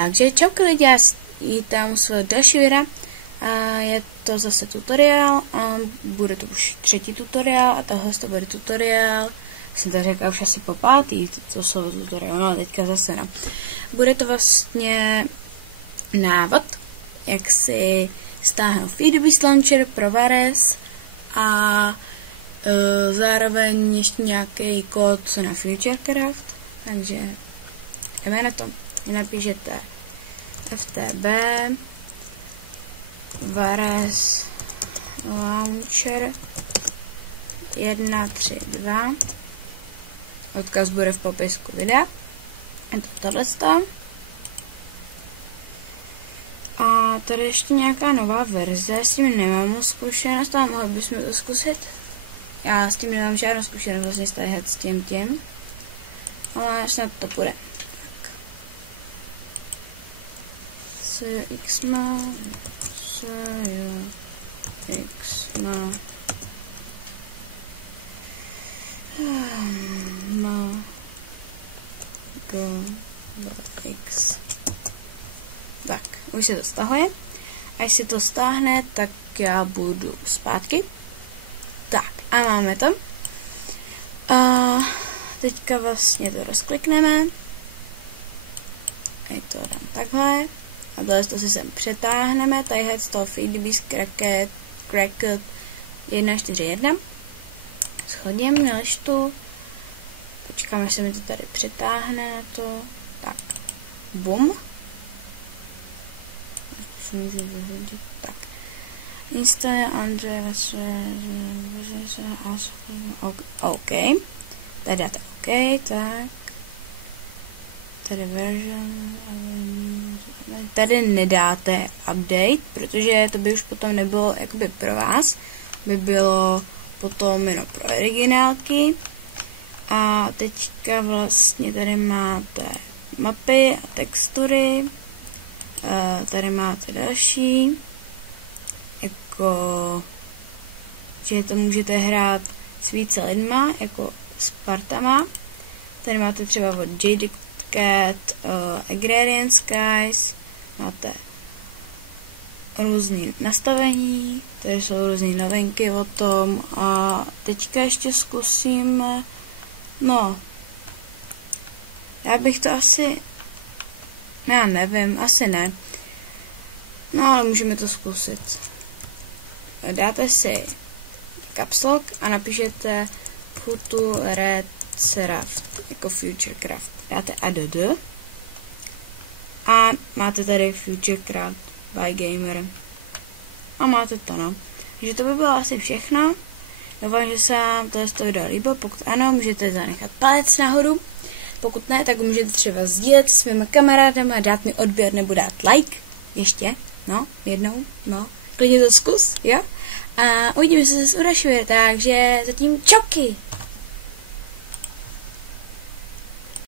Takže čauky lidi, já vítám svého dalšího videa. Je to zase tutoriál, bude to už 3. tutoriál a tohle to bude tutoriál. Jsem to řekla už asi po 5. to slovo tutoriál, no teďka zase no. Bude to vlastně návod, jak si stáhnout Feedbeast Launcher pro Vares a zároveň ještě nějaký kód na FutureCraft, takže jdeme na to. Napíšete FTB Vares Launcher 1.3.2. Odkaz bude v popisku videa. Je to tohleto. A tady ještě nějaká nová verze, s tím nemám zkušenost, ale mohli bychom to zkusit. Já s tím nemám žádnou zkušenost, vlastně stáhat s tím. Ale snad to půjde. CXMA X. Tak, už se to stahuje. Až se to stáhne, tak já budu zpátky. Tak, a máme to. A teďka vlastně to rozklikneme. A to dám takhle. A tohle to si sem přetáhneme. Tadyhle z toho Feedbeast Cracket 1.4.1. Schodím na lištu. Počkáme, až se mi to tady přetáhne na to. Tak. Bum. Tak. Install Android. OK. Tady dáte OK, tak. Tady version. Tady nedáte update, protože to by už potom nebylo jakoby pro vás. By bylo potom jenom pro originálky. A teďka vlastně tady máte mapy a textury. Tady máte další. Jako, že to můžete hrát s více lidma, jako s partama. Tady máte třeba od Jaded Cat, Agrarian Skies. Máte různý nastavení, tady jsou různé novinky o tom a teďka ještě zkusíme, no, já bych to asi, já nevím, asi ne, no ale můžeme to zkusit. Dáte si caps lock a napíšete FutureCraft jako FutureCraft, dáte add a máte tady FutureCraft by Gamer. A máte to, no. Takže to by bylo asi všechno. Doufám, že se vám tohle video líbilo. Pokud ano, můžete zanechat palec nahoru. Pokud ne, tak můžete třeba sdílet s svými kamarádem a dát mi odběr nebo dát like. Ještě, no, jednou, no. Klidně to zkus, jo. A uvidíme se zase u dalšího, takže zatím čauky.